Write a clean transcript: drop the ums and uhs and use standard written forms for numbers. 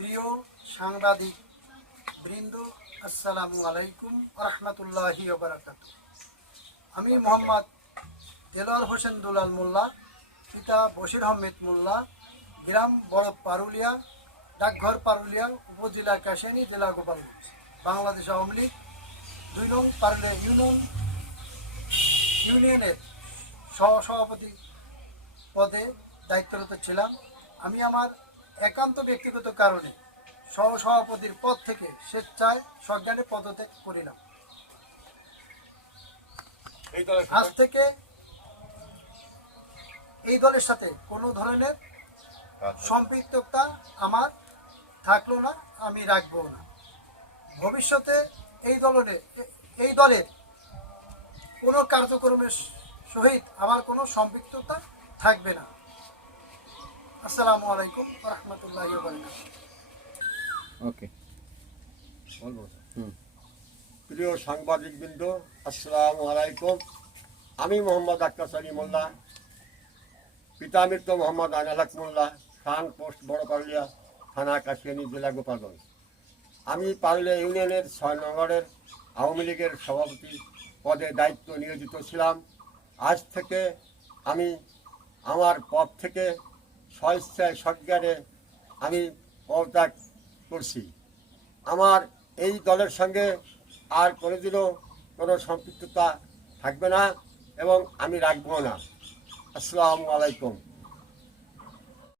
প্রিয় সাংবাদিক বৃন্দ, আসসালামু আলাইকুম রহমতুল্লাহি ওয়া বারাকাতুহু। আমি মোহাম্মদ দেলোয়ার হোসেন দুলাল মোল্লা, পিতা বশির আহমেদ মোল্লা, গ্রাম বড় পারুলিয়া, ডাকঘর পারুলিয়া, উপজেলা কাশিয়ানী, জেলা গোপালগঞ্জ, বাংলাদেশ আওয়ামী লীগ ২ নং পারুলিয়া ইউনিয়নের সহসভাপতি পদে দায়িত্বরত ছিলাম। আমি আমার একান্ত ব্যক্তিগত কারণে সহসভাপতির পদ থেকে স্বেচ্ছায় সজ্ঞানে পদত্যাগ করিলাম। আজ থেকে এই দলের সাথে কোনো ধরনের সম্পৃক্ততা আমার থাকলো না, আমি রাখবো না। ভবিষ্যতে এই দলের কোনো কার্যক্রমের সহিত আমার কোনো সম্পৃক্ততা থাকবে না। আসসালামু আলাইকুম রহমতুল্লাহি ওয়া বারাকাতুহু। ওকে, প্রিয় সাংবাদিকবৃন্দ, আসসালামু আলাইকুম। আমি মোহাম্মদ আক্কাস আলী মোল্লা, পিতা মৃত মোহাম্মদ আনালাক মোল্লা, স্থান পোস্ট বড় পারুলিয়া, থানা কাশিয়ানী, জেলা গোপালগঞ্জ। আমি পারুলিয়া ইউনিয়নের ৬ নম্বরের আওয়ামী লীগের সভাপতি পদে দায়িত্ব নিয়োজিত ছিলাম। আজ থেকে আমি আমার পদ থেকে স্বেচ্ছায় সজ্ঞানে আমি পদত্যাগ করছি। আমার এই দলের সঙ্গে আর কোনোদিনও কোনো সম্পৃক্ততা থাকবে না এবং আমি রাখবো না। আসসালামু আলাইকুম।